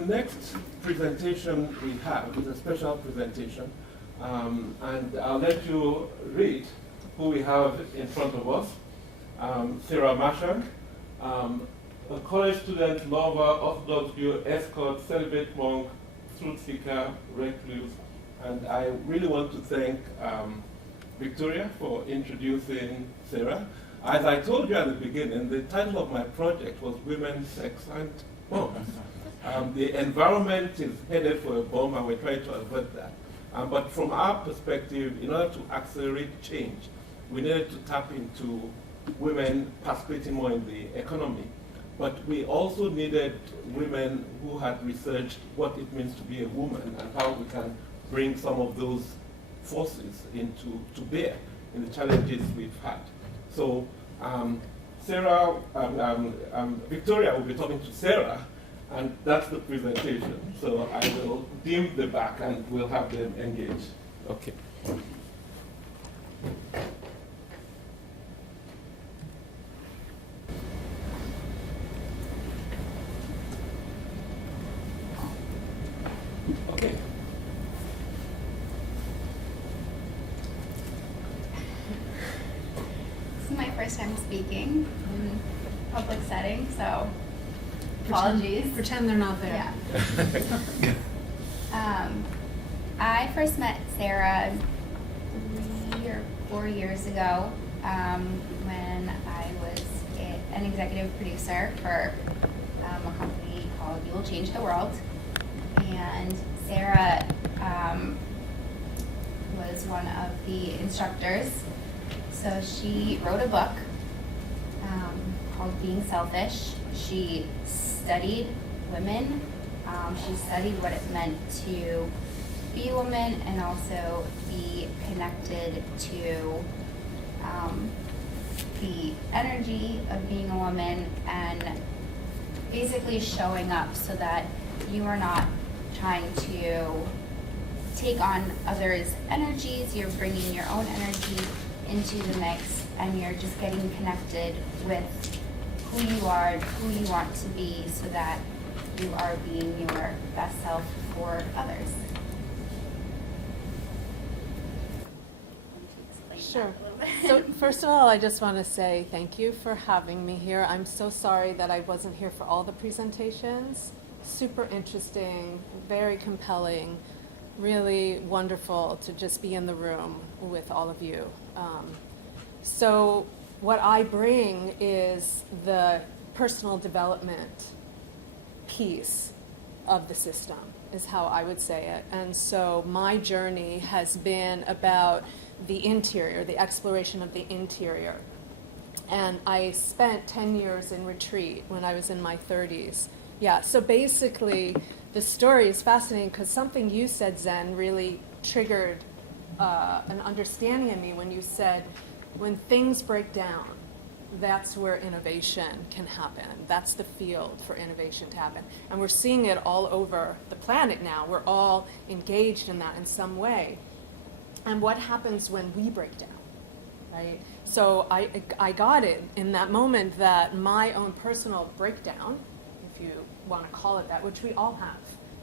the next presentation we have is a special presentation, and I'll let you read who we have in front of us. Sarah Marshank, a college student, lover, Orthodox Jew, escort, celibate monk, truth seeker, recluse, and I really want to thank Victoria for introducing Sarah. As I told you at the beginning, the title of my project was Women, Sex, and Bombs. The environment is headed for a bomb, and we're trying to avert that. But from our perspective, in order to accelerate change, we needed to tap into women participating more in the economy. But we also needed women who had researched what it means to be a woman and how we can bring some of those forces to bear in the challenges we've had. So Sarah, Victoria will be talking to Sarah, and that's the presentation. So I will dim the back and we'll have them engage. Okay. Okay. This is my first time speaking in public setting, so apologies. Pretend they're not there. Yeah. I first met Sarah 3 or 4 years ago when I was an executive producer for a company called You Will Change the World. And Sarah was one of the instructors. So she wrote a book called Being Selfish. She studied women. She studied what it meant to be a woman and also be connected to the energy of being a woman and basically showing up so that you are not trying to take on others' energies, you're bringing your own energy into the mix, and you're just getting connected with who you are, who you want to be, so that you are being your best self for others. Sure. So first of all, I just want to say thank you for having me here. I'm so sorry that I wasn't here for all the presentations. Super interesting, very compelling, really wonderful to just be in the room with all of you. So what I bring is the personal development piece of the system, is how I would say it. And so my journey has been about the interior, the exploration of the interior. And I spent 10 years in retreat when I was in my 30s. Yeah, so basically the story is fascinating because something you said, Zen, really triggered an understanding in me when you said, when things break down, that's where innovation can happen. That's the field for innovation to happen. And we're seeing it all over the planet now. We're all engaged in that in some way. And what happens when we break down, right? So I got it in that moment that my own personal breakdown, if you want to call it that, which we all have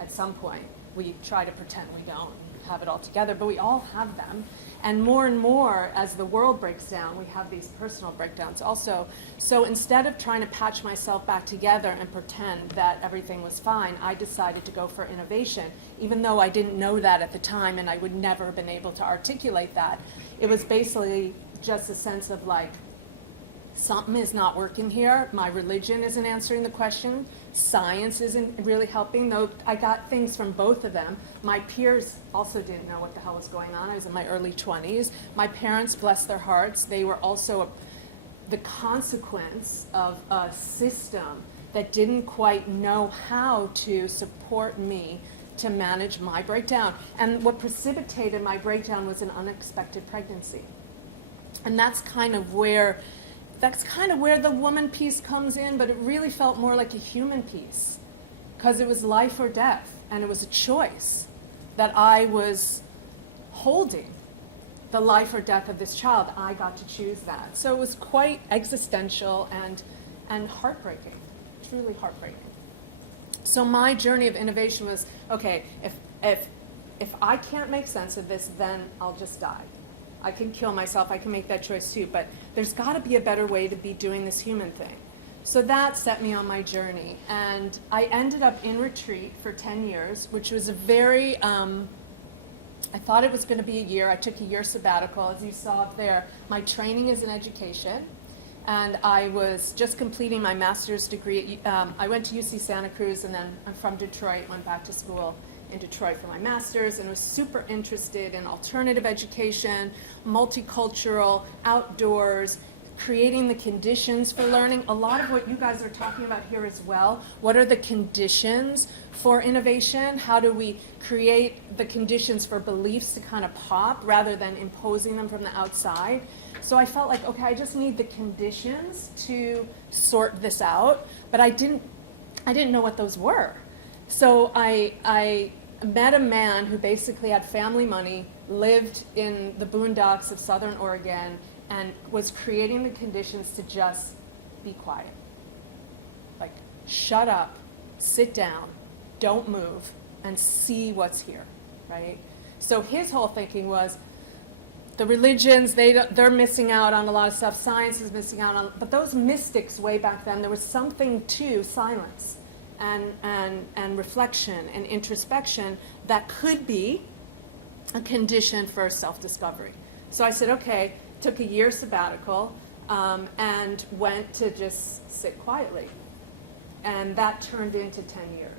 at some point. We try to pretend we don't have it all together, but we all have them. And more, as the world breaks down, we have these personal breakdowns also. So instead of trying to patch myself back together and pretend that everything was fine, I decided to go for innovation, even though I didn't know that at the time and I would never have been able to articulate that. It was basically just a sense of like, something is not working here. My religion isn't answering the question. Science isn't really helping, though I got things from both of them. My peers also didn't know what the hell was going on. I was in my early 20s. My parents, bless their hearts, they were also the consequence of a system that didn't quite know how to support me to manage my breakdown. And what precipitated my breakdown was an unexpected pregnancy. And that's kind of where the woman piece comes in, but it really felt more like a human piece because it was life or death, and it was a choice that I was holding, the life or death of this child. I got to choose that. So it was quite existential and heartbreaking, truly heartbreaking. So my journey of innovation was, okay, if I can't make sense of this, then I'll just die. I can kill myself, I can make that choice too, but there's got to be a better way to be doing this human thing. So that set me on my journey, and I ended up in retreat for 10 years, which was a very, I thought it was going to be a year. I took a year sabbatical, as you saw up there. My training is in education, and I was just completing my master's degree. I went to UC Santa Cruz, and then I'm from Detroit, went back to school in Detroit for my master's, and was super interested in alternative education, multicultural, outdoors, creating the conditions for learning. A lot of what you guys are talking about here as well. What are the conditions for innovation? How do we create the conditions for beliefs to kind of pop rather than imposing them from the outside? So I felt like, okay, I just need the conditions to sort this out, but I didn't know what those were. So I met a man who basically had family money, lived in the boondocks of Southern Oregon, and was creating the conditions to just be quiet. Like, shut up, sit down, don't move, and see what's here, right? So his whole thinking was, the religions, they're missing out on a lot of stuff, science is missing out on, but those mystics way back then, there was something to silence and reflection and introspection that could be a condition for self-discovery. So I said, okay, took a year sabbatical, and went to just sit quietly. And that turned into 10 years.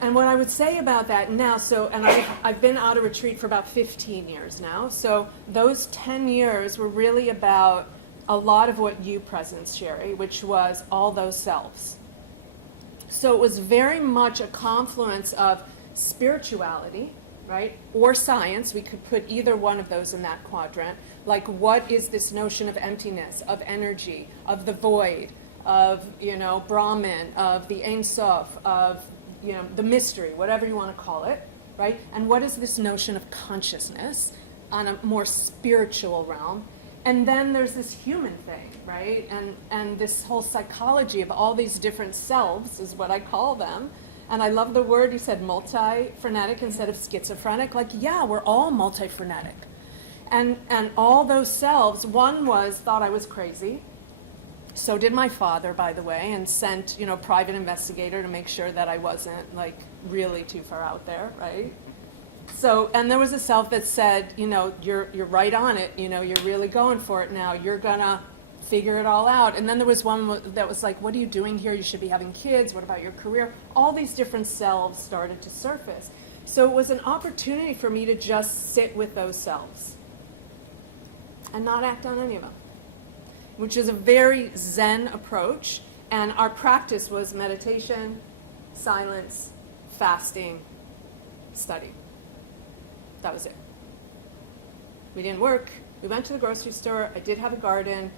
And what I would say about that now, and I've been out of retreat for about 15 years now, so those 10 years were really about a lot of what you present, Sherry, which was all those selves. So it was very much a confluence of spirituality, right, or science. We could put either one of those in that quadrant. Like, what is this notion of emptiness, of energy, of the void, of, Brahman, of the Ein Sof, of, the mystery, whatever you want to call it, right? And what is this notion of consciousness on a more spiritual realm? And then there's this human thing, right? And this whole psychology of all these different selves is what I call them. And I love the word, you said multi-frenetic instead of schizophrenic. Like, yeah, we're all multi-frenetic. And all those selves, one thought I was crazy. So did my father, by the way, and sent, private investigator to make sure that I wasn't, like, really too far out there, right? So, and there was a self that said, you're right on it, you're really going for it now, you're gonna figure it all out. And then there was one that was like, what are you doing here? You should be having kids. What about your career? All these different selves started to surface. So it was an opportunity for me to just sit with those selves and not act on any of them, which is a very Zen approach. And our practice was meditation, silence, fasting, study. That was it. We didn't work. We went to the grocery store. I did have a garden.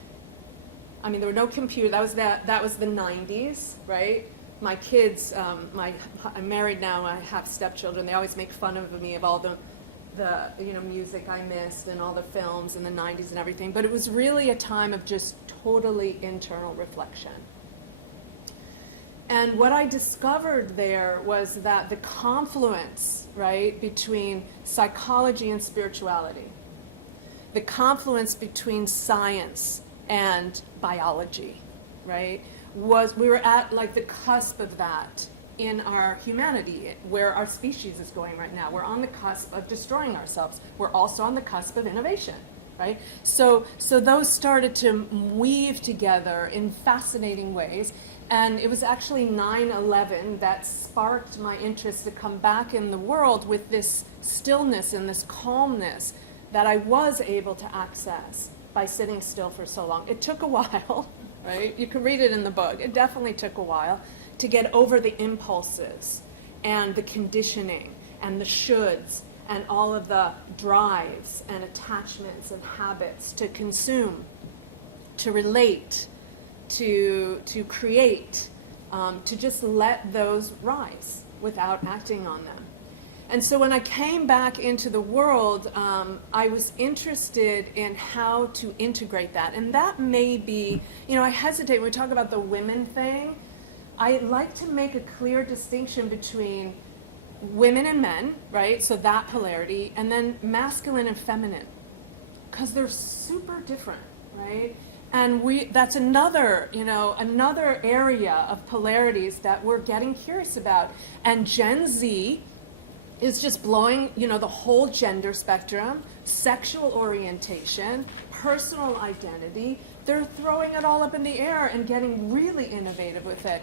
I mean, there were no computers. That was the 90s, right? My kids, I'm married now. I have stepchildren. They always make fun of me of all the music I missed and all the films in the 90s and everything. But it was really a time of just totally internal reflection. And what I discovered there was that the confluence, right, between psychology and spirituality, the confluence between science and biology, right, we were at like the cusp of that in our humanity, where our species is going right now. We're on the cusp of destroying ourselves. We're also on the cusp of innovation, right? So those started to weave together in fascinating ways. And it was actually 9/11 that sparked my interest to come back in the world with this stillness and this calmness that I was able to access by sitting still for so long. It took a while, right? You can read it in the book. It definitely took a while to get over the impulses and the conditioning and the shoulds and all of the drives and attachments and habits to consume, to relate, to create, to just let those rise without acting on them. And so when I came back into the world, I was interested in how to integrate that. And that may be, I hesitate when we talk about the women thing. I like to make a clear distinction between women and men, right? So that polarity, and then masculine and feminine, because they're super different, right? And that's another, another area of polarities that we're getting curious about. And Gen Z is just blowing, the whole gender spectrum, sexual orientation, personal identity. They're throwing it all up in the air and getting really innovative with it.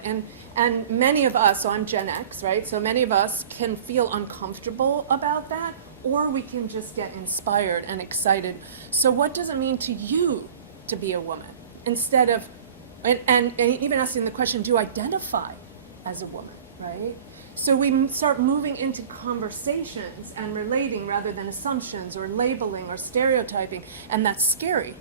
And many of us, so I'm Gen X, right? So many of us can feel uncomfortable about that, or we can just get inspired and excited. So what does it mean to you to be a woman? Instead of, and even asking the question, do you identify as a woman, right? So we start moving into conversations and relating rather than assumptions or labeling or stereotyping, and that's scary.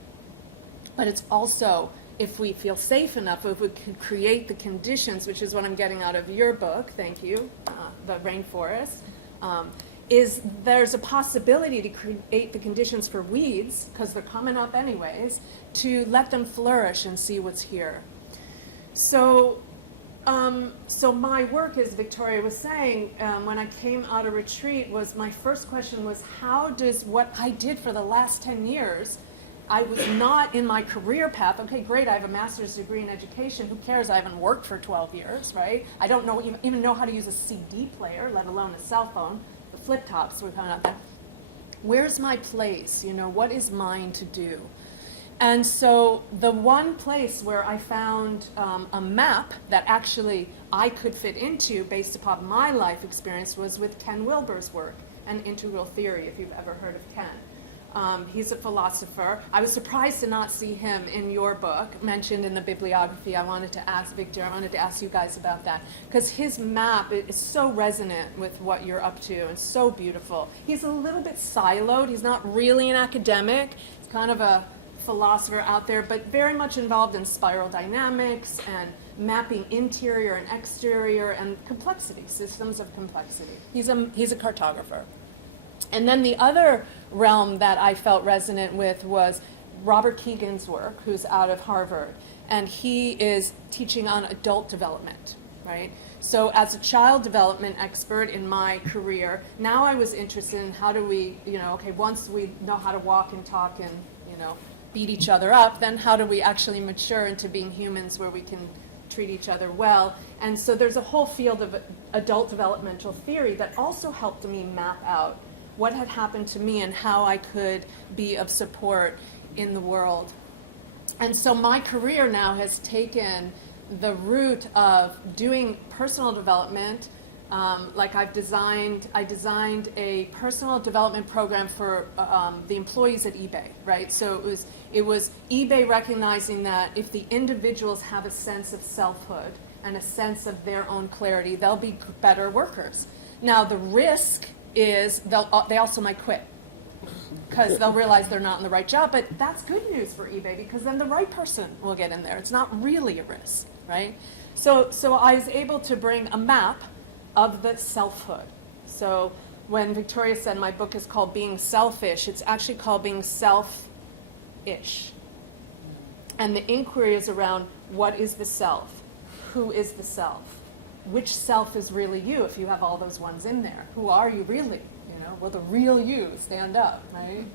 But it's also, if we feel safe enough, if we can create the conditions, which is what I'm getting out of your book, thank you, The Rainforest, is there's a possibility to create the conditions for weeds, because they're coming up anyways, to let them flourish and see what's here. So my work, as Victoria was saying, when I came out of retreat, was my first question was, how does what I did for the last 10 years, I was not in my career path. Okay, great, I have a master's degree in education. Who cares? I haven't worked for 12 years, right? I don't even know how to use a CD player, let alone a cell phone. The flip tops were coming out there. Where's my place? What is mine to do? And so the one place where I found a map that actually I could fit into based upon my life experience was with Ken Wilber's work and integral theory, if you've ever heard of Ken. He's a philosopher. I was surprised to not see him in your book, mentioned in the bibliography. I wanted to ask Victor, I wanted to ask you guys about that, because his map is so resonant with what you're up to and so beautiful. He's a little bit siloed. He's not really an academic. He's kind of a philosopher out there, but very much involved in spiral dynamics and mapping interior and exterior and complexity, systems of complexity. He's a cartographer. And then the other realm that I felt resonant with was Robert Keegan's work, who's out of Harvard, and he is teaching on adult development, right? So as a child development expert in my career, now I was interested in how do we, once we know how to walk and talk and, beat each other up, then how do we actually mature into being humans where we can treat each other well? And so there's a whole field of adult developmental theory that also helped me map out what had happened to me and how I could be of support in the world. And so my career now has taken the route of doing personal development. I designed a personal development program for the employees at eBay, right? So it was eBay recognizing that if the individuals have a sense of selfhood and a sense of their own clarity, they'll be better workers. Now the risk is they also might quit because they'll realize they're not in the right job, but that's good news for eBay because then the right person will get in there. It's not really a risk, right? So I was able to bring a map of the selfhood. So when Victoria said my book is called Being Selfish, it's actually called Being Self-ish. And the inquiry is around what is the self? Who is the self? Which self is really you if you have all those ones in there? Who are you really? Will the real you stand up, right?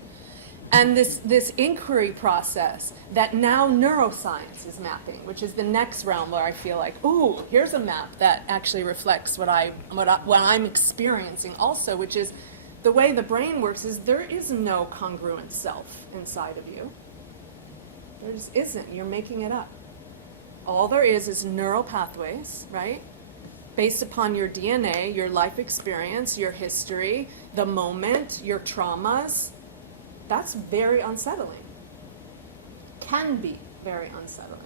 And this inquiry process that now neuroscience is mapping, which is the next realm where I feel like, ooh, here's a map that actually reflects what I'm experiencing also, which is the way the brain works is there is no congruent self inside of you. There just isn't. You're making it up. All there is neural pathways, right? Based upon your DNA, your life experience, your history, the moment, your traumas. That's very unsettling. Can be very unsettling.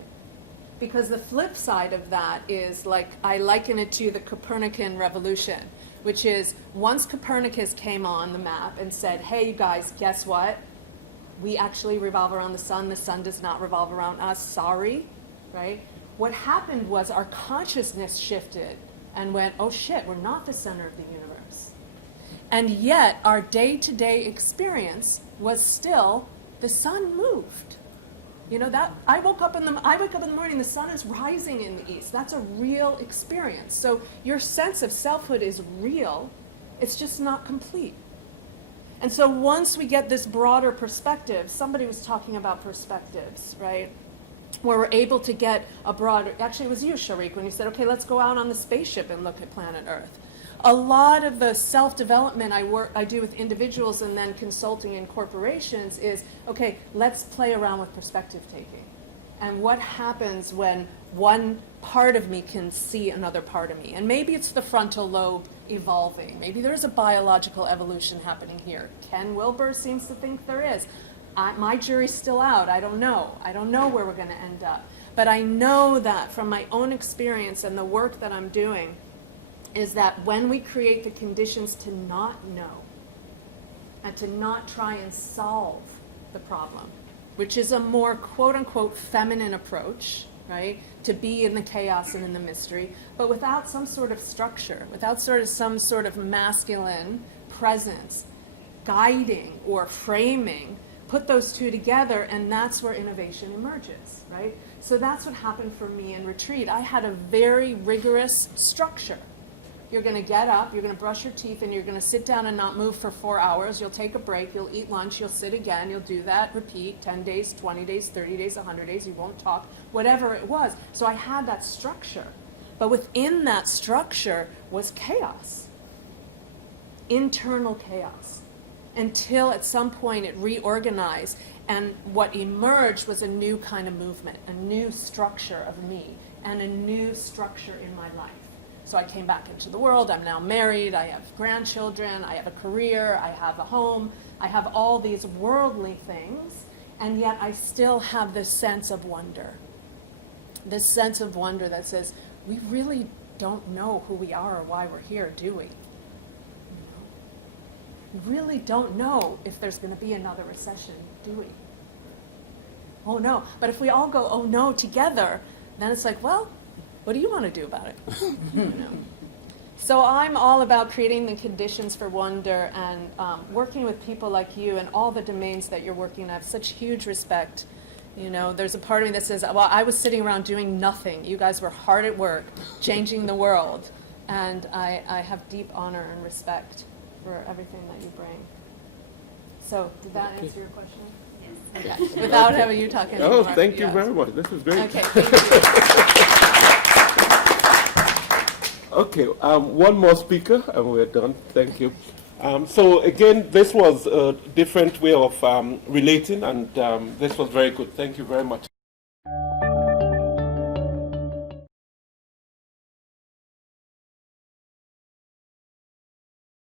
Because the flip side of that is, I liken it to the Copernican revolution, which is once Copernicus came on the map and said, hey, you guys, guess what? We actually revolve around the sun does not revolve around us, sorry, right? What happened was our consciousness shifted and went, oh shit, we're not the center of the universe. And yet, our day-to-day experience was still, the sun moved. You know, that I wake up in the morning, the sun is rising in the east. That's a real experience. So your sense of selfhood is real. It's just not complete. And so once we get this broader perspective, somebody was talking about perspectives, right? Where we're able to get a broader, actually it was you, Sharik, when you said, okay, let's go out on the spaceship and look at planet Earth. A lot of the self-development I do with individuals and then consulting in corporations is, okay, let's play around with perspective taking. And what happens when one part of me can see another part of me? And maybe it's the frontal lobe evolving. Maybe there's a biological evolution happening here. Ken Wilber seems to think there is. My jury's still out. I don't know. I don't know where we're going to end up. But I know that from my own experience and the work that I'm doing is that when we create the conditions to not know and to not try and solve the problem, which is a more quote-unquote feminine approach, right, to be in the chaos and in the mystery, but without some sort of structure, without some sort of masculine presence, guiding or framing, put those two together, and that's where innovation emerges, right? So that's what happened for me in retreat. I had a very rigorous structure. You're going to get up, you're going to brush your teeth, and you're going to sit down and not move for 4 hours. You'll take a break, you'll eat lunch, you'll sit again, you'll do that, repeat, 10 days, 20 days, 30 days, 100 days, you won't talk, whatever it was. So I had that structure. But within that structure was chaos, internal chaos, until at some point it reorganized, and what emerged was a new kind of movement, a new structure of me, and a new structure in my life. So I came back into the world. I'm now married. I have grandchildren. I have a career. I have a home. I have all these worldly things. And yet I still have this sense of wonder. This sense of wonder that says, we really don't know who we are or why we're here, do we? We really don't know if there's going to be another recession, do we? Oh no. But if we all go, oh no, together, then it's like, well, what do you want to do about it? You know? So I'm all about creating the conditions for wonder and working with people like you and all the domains that you're working in. I have such huge respect. You know, there's a part of me that says, well, I was sitting around doing nothing. You guys were hard at work, changing the world. And I have deep honor and respect for everything that you bring. So did that answer your question? Yes. Yeah. Without having you talk anymore. Oh, thank you very much. This is great. Okay, thank you. Okay, one more speaker, and we're done. Thank you. So again, this was a different way of relating, and this was very good. Thank you very much.